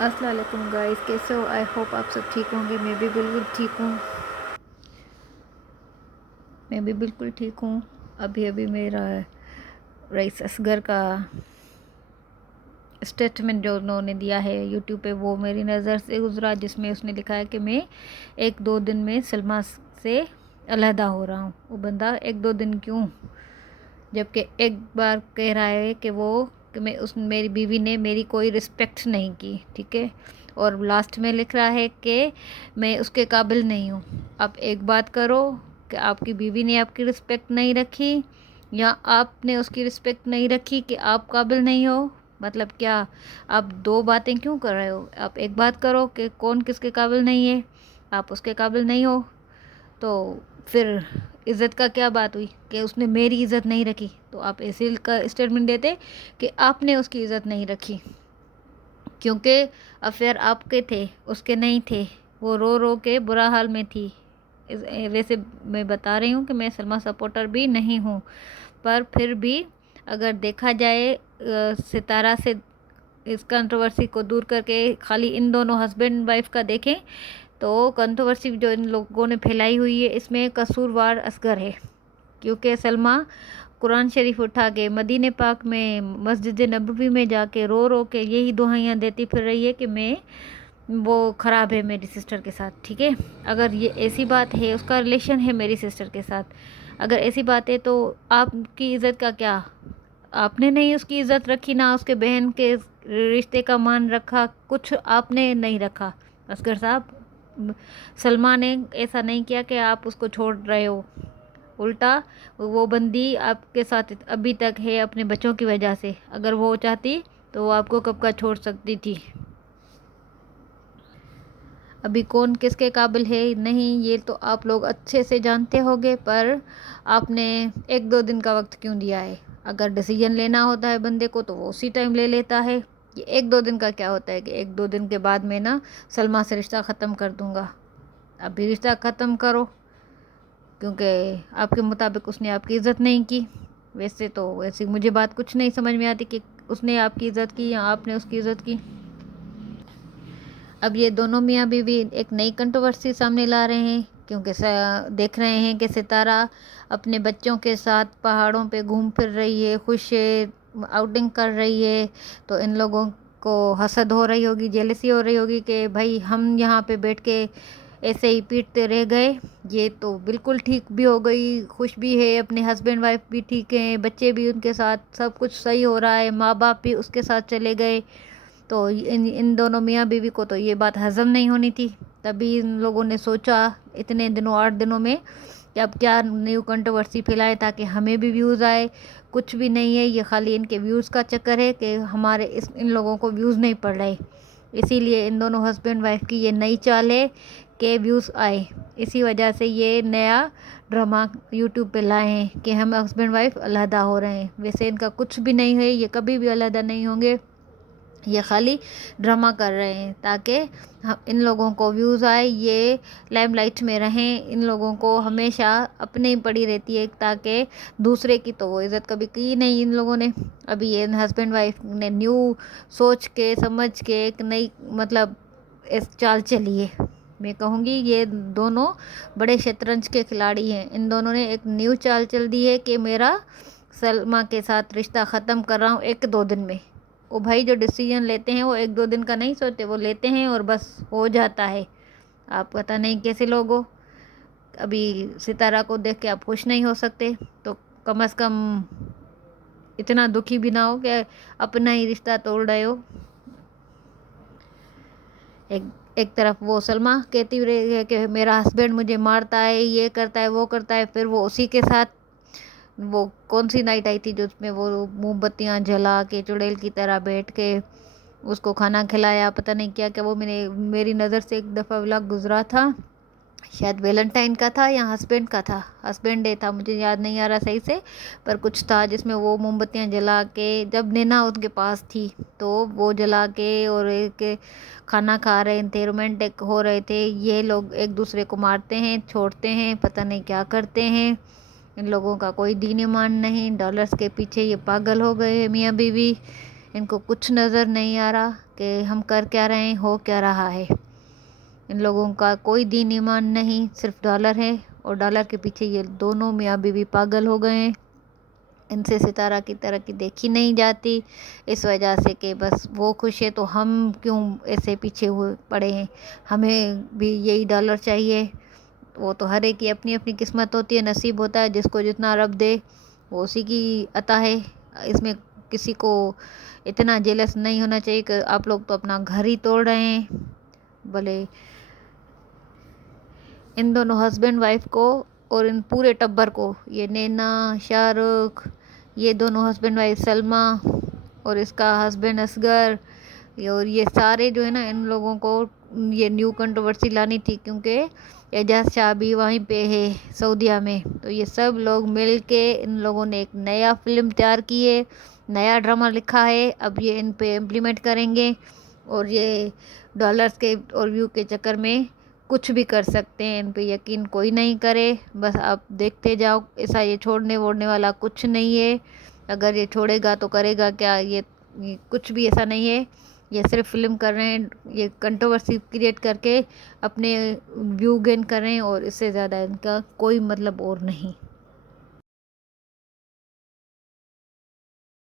السلام علیکم گائز، کیسے ہو؟ آئی ہوپ آپ سب ٹھیک ہوں گے۔ میں بھی بالکل ٹھیک ہوں۔ ابھی میرا رئیس اصغر کا اسٹیٹمنٹ جو انہوں نے دیا ہے یوٹیوب پہ، وہ میری نظر سے گزرا، جس میں اس نے لکھا ہے کہ میں 1-2 دن میں سلما سے علیحدہ ہو رہا ہوں۔ وہ بندہ 1-2 دن کیوں، جبکہ ایک بار کہہ رہا ہے کہ میری بیوی نے میری کوئی رسپیکٹ نہیں کی، ٹھیک ہے، اور لاسٹ میں لکھ رہا ہے کہ میں اس کے قابل نہیں ہوں۔ آپ ایک بات کرو کہ آپ کی بیوی نے آپ کی رسپیکٹ نہیں رکھی، یا آپ نے اس کی رسپیکٹ نہیں رکھی کہ آپ قابل نہیں ہو؟ مطلب کیا؟ آپ 2 باتیں کیوں کر رہے ہو؟ آپ ایک بات کرو کہ کون کس کے قابل نہیں ہے، آپ اس کے قابل نہیں ہو، تو پھر عزت کا کیا بات ہوئی کہ اس نے میری عزت نہیں رکھی؟ تو آپ ایسے کا اسٹیٹمنٹ دیتے کہ آپ نے اس کی عزت نہیں رکھی، کیونکہ افیئر آپ کے تھے، اس کے نہیں تھے، وہ رو رو کے برا حال میں تھی۔ ویسے میں بتا رہی ہوں کہ میں سلما سپورٹر بھی نہیں ہوں، پر پھر بھی اگر دیکھا جائے ستارہ سے اس کنٹروورسی کو دور کر کے خالی ان دونوں ہسبینڈ وائف کا دیکھیں، تو کنٹروورسی جو ان لوگوں نے پھیلائی ہوئی ہے، اس میں قصوروار اصغر ہے، کیونکہ سلما قرآن شریف اٹھا کے مدینہ پاک میں مسجد نبوی میں جا کے رو رو کے یہی دعائیاں دیتی پھر رہی ہے کہ وہ خراب ہے میری سسٹر کے ساتھ، ٹھیک ہے۔ اگر یہ ایسی بات ہے، اس کا ریلیشن ہے میری سسٹر کے ساتھ، اگر ایسی بات ہے تو آپ کی عزت کا کیا؟ آپ نے نہیں اس کی عزت رکھی، نہ اس کے بہن کے رشتے کا مان رکھا، کچھ آپ نے نہیں رکھا اصغر صاحب۔ سلما نے ایسا نہیں کیا کہ آپ اس کو چھوڑ رہے ہو، الٹا وہ بندی آپ کے ساتھ ابھی تک ہے اپنے بچوں کی وجہ سے۔ اگر وہ چاہتی تو وہ آپ کو کب کا چھوڑ سکتی تھی۔ ابھی کون کس کے قابل ہے نہیں، یہ تو آپ لوگ اچھے سے جانتے ہوگے، پر آپ نے 1-2 دن کا وقت کیوں دیا ہے؟ اگر ڈیسیجن لینا ہوتا ہے بندے کو تو وہ اسی ٹائم لے لیتا ہے۔ یہ 1-2 دن کا کیا ہوتا ہے کہ 1-2 دن کے بعد میں سلما سے رشتہ ختم کر دوں گا؟ ابھی رشتہ ختم کرو، کیونکہ آپ کے مطابق اس نے آپ کی عزت نہیں کی۔ ویسے مجھے بات کچھ نہیں سمجھ میں آتی کہ اس نے آپ کی عزت کی یا آپ نے اس کی عزت کی۔ اب یہ دونوں میاں بیوی ایک نئی کنٹروورسی سامنے لا رہے ہیں، کیونکہ دیکھ رہے ہیں کہ ستارہ اپنے بچوں کے ساتھ پہاڑوں پہ گھوم پھر رہی ہے، خوش ہے، آؤٹنگ کر رہی ہے، تو ان لوگوں کو حسد ہو رہی ہوگی، جیلسی ہو رہی ہوگی کہ بھائی ہم یہاں پہ بیٹھ کے ایسے ہی پیٹتے رہ گئے۔ یہ تو بالکل ٹھیک بھی ہو گئی، خوش بھی ہے، اپنے ہسبینڈ وائف بھی ٹھیک ہیں، بچے بھی ان کے ساتھ، سب کچھ صحیح ہو رہا ہے، ماں باپ بھی اس کے ساتھ چلے گئے، تو ان دونوں میاں بیوی کو تو یہ بات ہضم نہیں ہونی تھی۔ تبھی ان لوگوں نے سوچا اتنے دنوں 8 دنوں میں کہ اب کیا نیو کنٹروورسی پھیلائے تاکہ ہمیں بھی ویوز آئے۔ کچھ بھی نہیں ہے، یہ خالی ان کے ویوز کا چکر ہے کہ ان لوگوں کو ویوز نہیں پڑ رہے، اسی لیے ان دونوں ہسبینڈ وائف کی یہ نئی چال ہے کہ ویوز آئے۔ اسی وجہ سے یہ نیا ڈرامہ یوٹیوب پہ لائے ہیں کہ ہم ہسبینڈ وائف علیحدہ ہو رہے ہیں۔ ویسے ان کا کچھ بھی نہیں ہے، یہ کبھی بھی علیحدہ نہیں ہوں گے، یہ خالی ڈرامہ کر رہے ہیں تاکہ ان لوگوں کو ویوز آئے، یہ لائم لائٹ میں رہیں۔ ان لوگوں کو ہمیشہ اپنے ہی پڑی رہتی ہے، تاکہ دوسرے کی تو وہ عزت کبھی کی نہیں ان لوگوں نے۔ ابھی یہ ہسبینڈ وائف نے نیو سوچ کے سمجھ کے ایک نئی اس چال چلی ہے۔ میں کہوں گی یہ دونوں بڑے شطرنج کے کھلاڑی ہیں۔ ان دونوں نے ایک نیو چال چل دی ہے کہ میرا سلما کے ساتھ رشتہ ختم کر رہا ہوں 1-2 دن میں۔ وہ بھائی جو ڈیسیجن لیتے ہیں وہ 1-2 دن کا نہیں سوچتے، وہ لیتے ہیں اور بس ہو جاتا ہے۔ آپ پتہ نہیں کیسے لوگ ہو۔ ابھی ستارہ کو دیکھ کے آپ خوش نہیں ہو سکتے تو کم از کم اتنا دکھی بھی نہ ہو کہ اپنا ہی رشتہ توڑ رہے ہو۔ ایک طرف وہ سلما کہتی رہی ہے کہ میرا ہسبینڈ مجھے مارتا ہے، یہ کرتا ہے، وہ کرتا ہے، پھر وہ اسی کے ساتھ وہ کون سی نائٹ آئی تھی جو اس میں وہ موم بتیاں جلا کے چڑیل کی طرح بیٹھ کے اس کو کھانا کھلایا، پتہ نہیں کیا کہ وہ میری نظر سے ایک دفعہ ولاگ گزرا تھا، شاید ویلنٹائن کا تھا یا ہسبینڈ کا تھا، ہسبینڈ ڈے تھا، مجھے یاد نہیں آ رہا صحیح سے، پر کچھ تھا جس میں وہ موم بتیاں جلا کے، جب نینا ان کے پاس تھی تو وہ جلا کے اور ایک کھانا کھا رہے تھے، رومانٹک ہو رہے تھے۔ یہ لوگ ایک دوسرے کو مارتے ہیں، چھوڑتے ہیں، پتہ نہیں کیا کرتے ہیں۔ ان لوگوں کا کوئی دین ایمان نہیں، ڈالرز کے پیچھے یہ پاگل ہو گئے ہیں میاں بیوی۔ ان کو کچھ نظر نہیں آ رہا کہ ہم کر کیا رہے ہیں، ہو کیا رہا ہے۔ ان لوگوں کا کوئی دین ایمان نہیں، صرف ڈالر ہے، اور ڈالر کے پیچھے یہ دونوں میاں بیوی پاگل ہو گئے ہیں۔ ان سے ستارہ کی ترقی دیکھی نہیں جاتی، اس وجہ سے کہ بس وہ خوش ہے تو ہم کیوں ایسے پیچھے ہوئے پڑے ہیں، ہمیں بھی یہی ڈالر چاہیے۔ وہ تو ہر ایک کی اپنی اپنی قسمت ہوتی ہے، نصیب ہوتا ہے، جس کو جتنا رب دے وہ اسی کی عطا ہے۔ اس میں کسی کو اتنا جیلس نہیں ہونا چاہیے کہ آپ لوگ تو اپنا گھر ہی توڑ رہے ہیں۔ بھلے ان دونوں ہسبینڈ وائف کو اور ان پورے ٹبر کو، یہ نینا، شاہ رخ، یہ دونوں ہسبینڈ وائف، سلمہ اور اس کا ہسبینڈ اصغر، اور یہ سارے جو ہے نا، ان لوگوں کو یہ نیو کنٹروورسی لانی تھی، کیونکہ اعجاز شاہ بھی وہیں پہ ہے سعودیہ میں۔ تو یہ سب لوگ مل کے ان لوگوں نے ایک نیا فلم تیار کی ہے، نیا ڈرامہ لکھا ہے، اب یہ ان پہ امپلیمنٹ کریں گے، اور یہ ڈالرز کے اور ویو کے چکر میں کچھ بھی کر سکتے ہیں۔ ان پہ یقین کوئی نہیں کرے، بس آپ دیکھتے جاؤ، ایسا یہ چھوڑنے ووڑنے والا کچھ نہیں ہے۔ اگر یہ چھوڑے گا تو کرے گا کیا، یہ کچھ بھی ایسا نہیں ہے، یہ صرف فلم کر رہے ہیں، یہ کنٹروورسی کریٹ کر کے اپنے ویو گین کر رہے ہیں، اور اس سے زیادہ ان کا کوئی مطلب اور نہیں۔